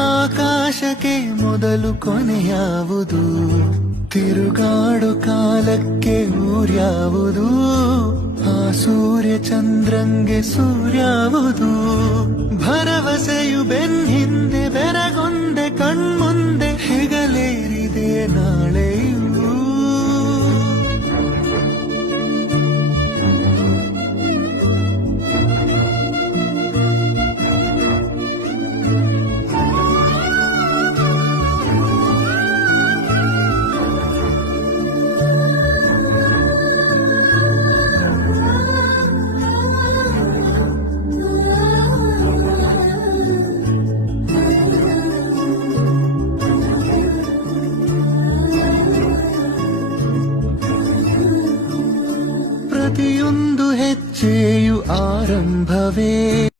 ಆಕಾಶಕ್ಕೆ ಮೊದಲು ಕೊನೆಯಾವುದು, ತಿರುಗಾಡು ಕಾಲಕ್ಕೆ ಊರ್ಯಾವುದು, ಆ ಸೂರ್ಯ ಚಂದ್ರಂಗೆ ಸೂರ್ಯಾವುದು. ಭರವಸೆಯು ಬೆನ್ನಿಂದೆ ಬೆರಗೊಂದೆ ಕಣ್ಮುಂದೆ ಹೆಗಲೇರಿದೆ ನಾಳೆಯೂ. ಪ್ರತಿಯೊಂದು ಹೆಜ್ಜೆಯು ಆರಂಭವೇ.